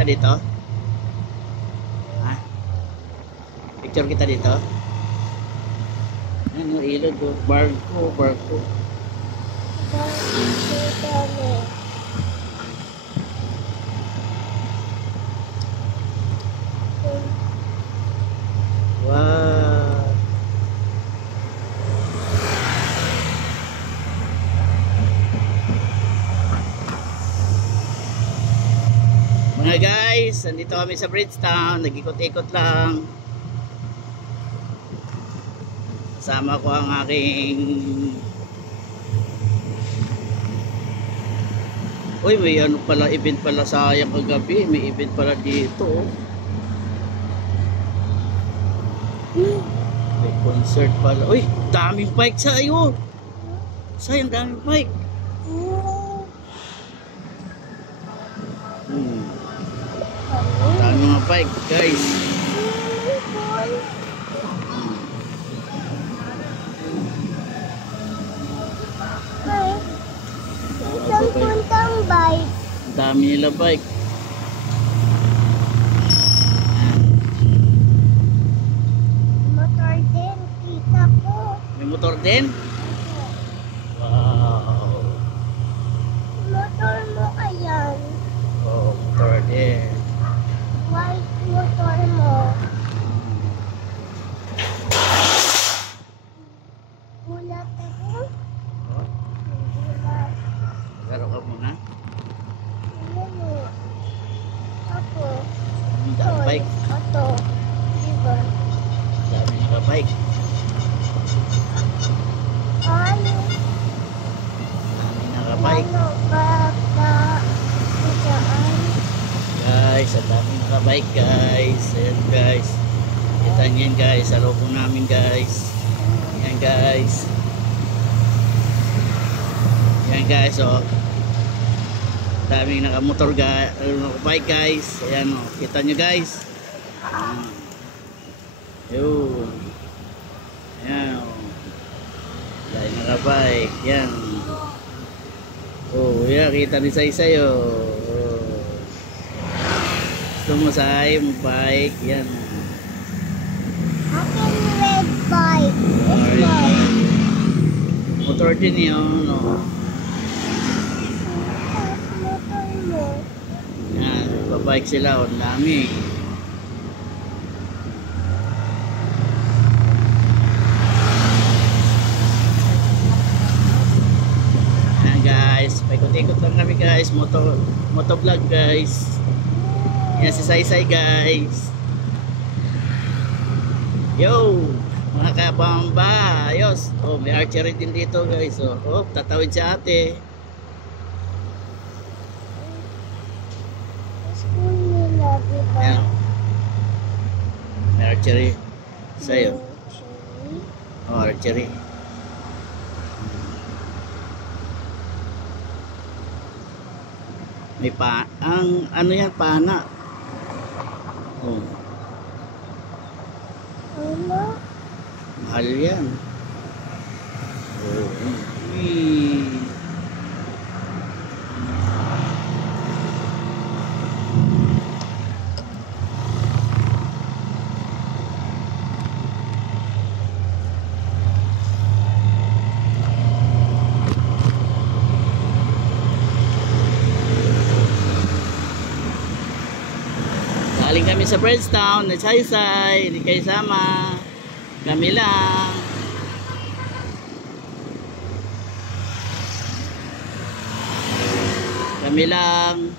kita dito? Ha? Picture kita dito? Ano, ilog ko. Barko. Wow. Mga guys, nandito kami sa Bridgetown, nag-ikot-ikot lang. Kasama ko ang aking... Uy, may ano pala, event pala sayang kagabi. May event pala dito. May concert pala. Uy, daming bike sa'yo. Sayang, daming bike. Daming mga bike, guys. Puntang bike. Dami nila bike. Motor din, kita ko. May motor din? Wow. Motor mo ayan. Oh, motor din. White motor mo. Bulat ako. Oh, Bulat. laro ka muna. Ano mo? Ako. Ang dami bike. Ito. Diba? Dami naka bike. Ano? Dami naka bike. Ano ba? Saan? Guys, ang dami naka bike, guys. Ayan, guys. Kita nyo yan, guys. Sa loob namin, guys. Ayan, guys. Ayan, guys, oh. Daming naka-motor, naka-bike, guys. Ayan, oh. Kita nyo, guys. Yun. Ayan, oh. Daming naka-bike. Ayan. Oh, yeah, kita ni Saysay, oh. Gusto mo, Say, mag-bike? Yan. Akin red bike. Alright. Small. Motor din yun, no? Motor mo. Yan, babike sila, ang dami. Yan, guys, paikot-ikot lang kami, guys. Motovlog, guys. Yan si Saysay, guys. Yo, mga kabamba, ayos. Oh, may archery din dito, guys. Oh, tatawid si ate. School nila, diba? Yan. May archery sa'yo. Oh, archery. May ano yan, pana. Oh, Ano? mahal yan. Oh, galing kami sa Bridgetown, na Saysay, hindi kayo sama. Kami lang. Kami lang.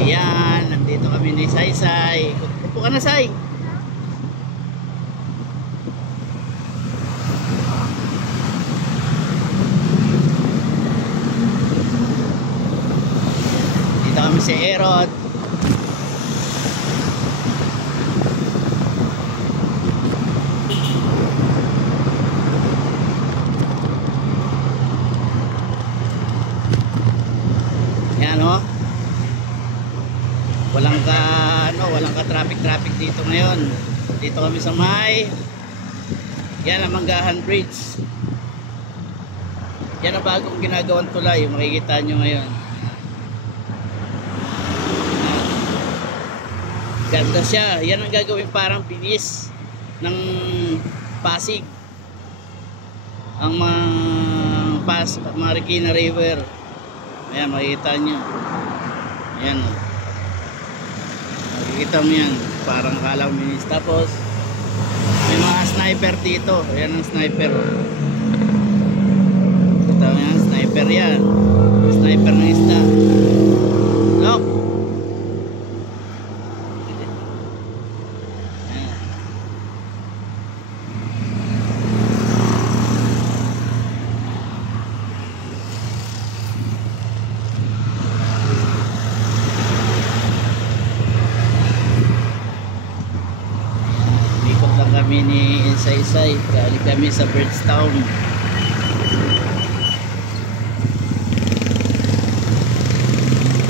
Ayan, nandito kami ni Saysay. Upo ka na, Say. Dito kami si Erod. Yan o. Walang ka traffic dito ngayon. Dito kami sa may yan ang Manggahan Bridge. Yan ang bagong ginagawang tulay, makikita nyo ngayon. Ganda siya. Yan ang gagawin parang pinis ng Pasig. Ang Marikina River. Ayan, makikita nyo. Ayan. Makikita mo yan. Parang akala mo minis. Tapos, may mga sniper dito. Ayan ang sniper. Kita mo yan, sniper yan. Sniper ng isda. Look. Kami ni Saysay, galing kami sa Bridgetown.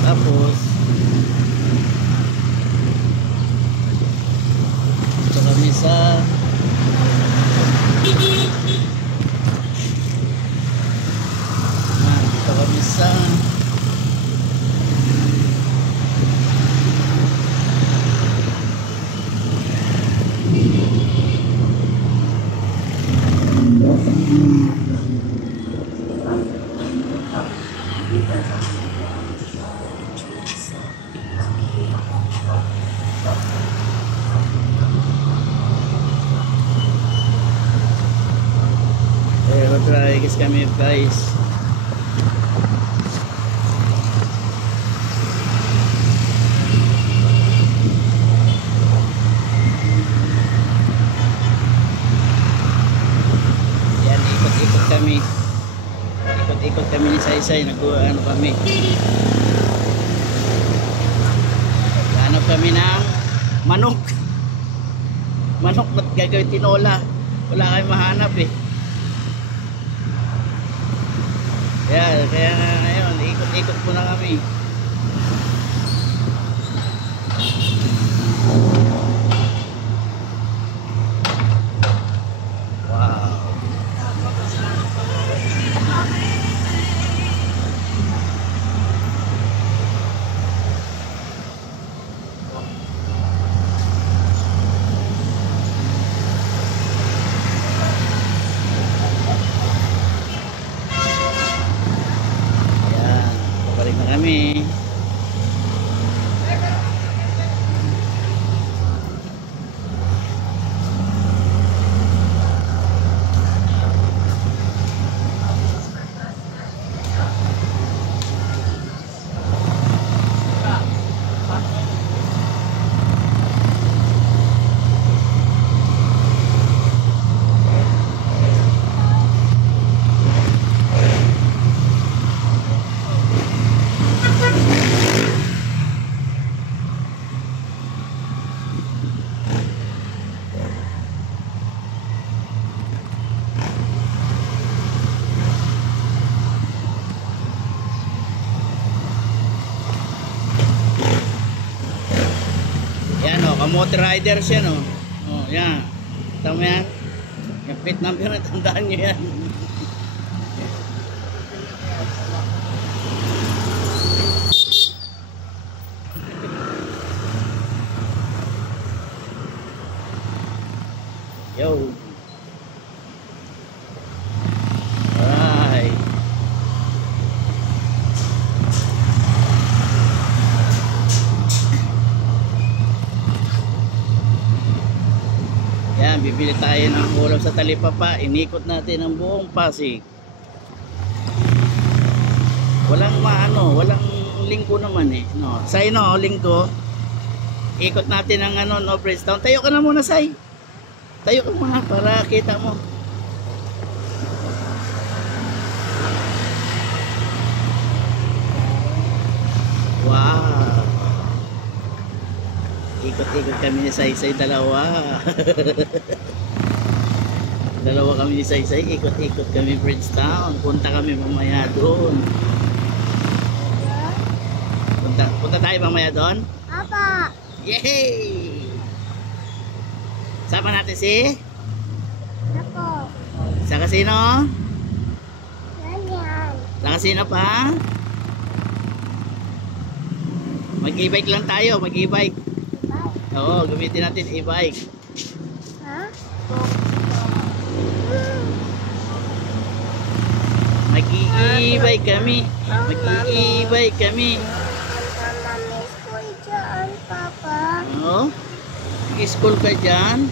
Tapos dito kami sa Rodriguez kami guys. Yan, ikot-ikot kami. Ikot-ikot kami ni Saysay, nag-ano kami. Hanap kami ng manok. Manok na gagawin tinola. Wala kayong mahanap eh. Kaya ngayon, ikot-ikot muna kami. Wow. Balik na kami. Yan o, kamote riders yan o. O, yan. Tama yan. Yung plate number na tandaan nyo yan. Yo. Alright. Yan, bibili tayo ng ulam sa Talipapa. Inikot natin ang buong Pasig. Walang walang lingko naman eh. No. Say no, lingko. Ikot natin ang no, Bridgetown. Tayo ka na muna, Say. Tayo ka muna para kita mo. Wow. Ikot-ikot kami ni Saysay, dalawa. Dalawa kami ni Saysay, ikot-ikot kami Bridgetown. Punta kami mamaya doon. tayo mamaya doon? Papa. Yay! Sama natin si? Ako. Sa kasino? Yan yan. Sa kasino pa? Mag-e-bike lang tayo, mag-e-bike. Bye. Oo, gamitin natin e-bike. Ha? Mag-i-bike kami. Mag-i-bike kami. Mamiss ko dyan, Papa. Oo. Mag-school ka dyan.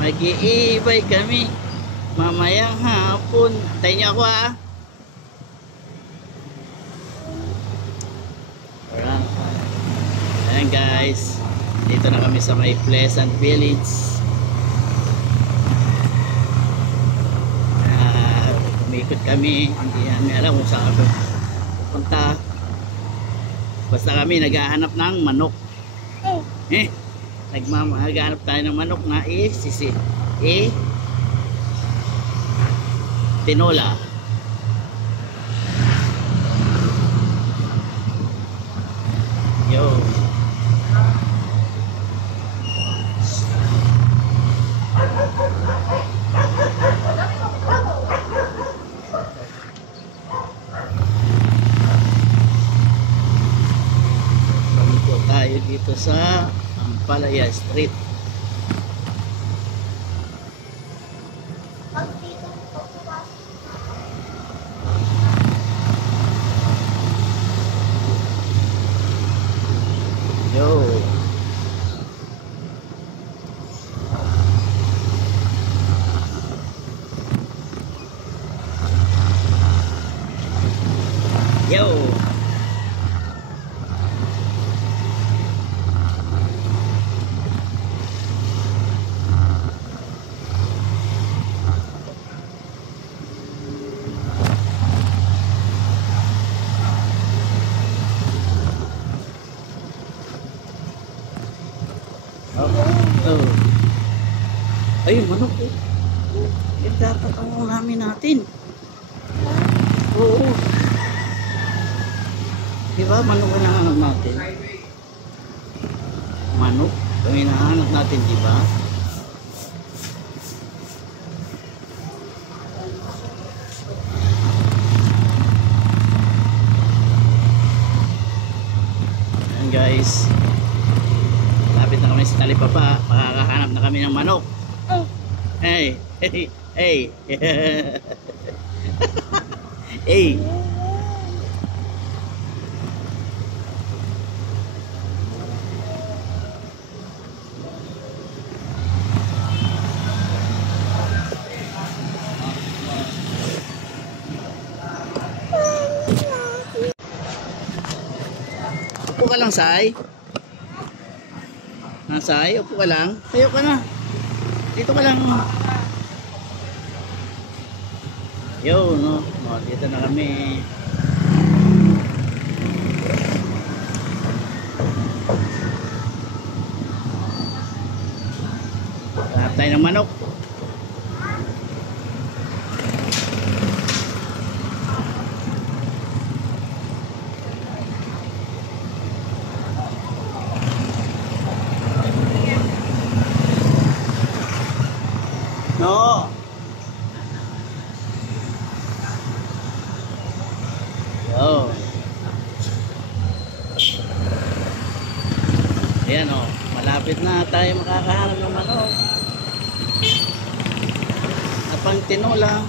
Mag-i-bike kami. Mamayang hapon. Antayin niyo ako ha. Alright. Ayan guys. Dito na kami sa may Pleasant Village. Umikot kami. Hindi namin alam kung saan kami pupunta. Basta kami naghahanap ng manok. Naghahanap tayo ng manok na tinola. Yo. Dito tayo dito sa Ampalaya Street. Yo. Yo. Oh. Ayun, manok eh. Dapat ang ulamin natin. Oo. Diba, manok ang hinahanap natin? Manok ang hinahanap natin, diba? Ayan guys. Lapit na kami sa talipapa. Makakahanap na kami ng manok. Hey, hey, hey. Hey. Upo ka lang, Sai. Nasay, upo ka lang. Tayo ka na. Dito ka lang. Yo, no. O, dito na kami. Hanap tayo ng manok. No. Yo. Ayan o. Malapit na tayo makakahanap ng manok. Napang tinola.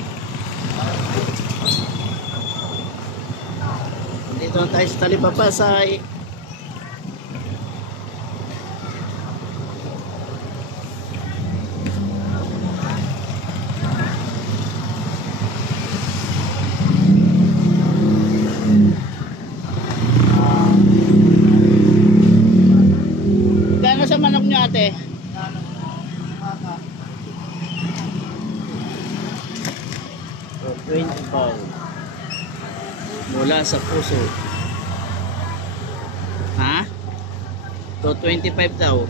Dito na tayo sa talipapasay. Gano'n sa manok nyo ate? 25 mula sa puso. Ha? 225 daw.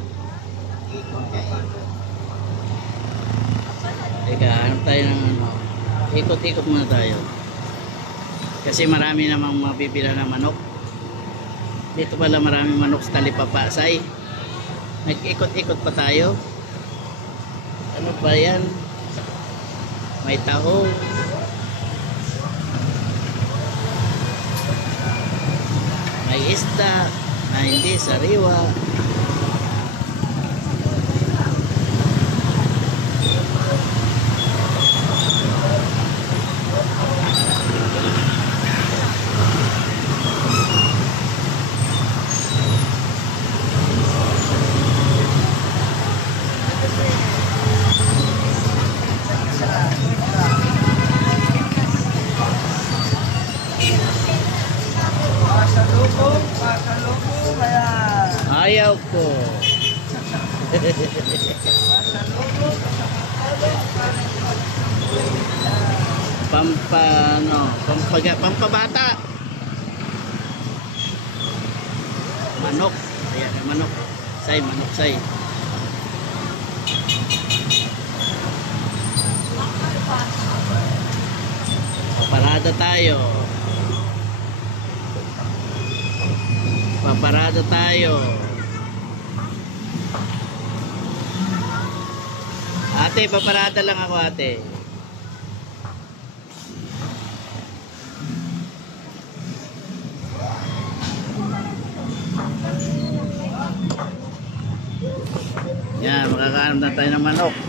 Teka, hanap tayo ng ano. Ikot-ikot muna tayo. Kasi marami namang mabibila na manok. Dito pala maraming manok sa talipapa, say. Nag-ikot-ikot pa tayo. Ano ba yan? May tahong. May isda na hindi sariwa. Pasalubong, ayan. Ayaw ko. Pampabata. Manok. Ayan, manok. Manok say. Paparada tayo. Paparada tayo. Ate, paparada lang ako, ate. Yan, makakaanap na tayo ng manok.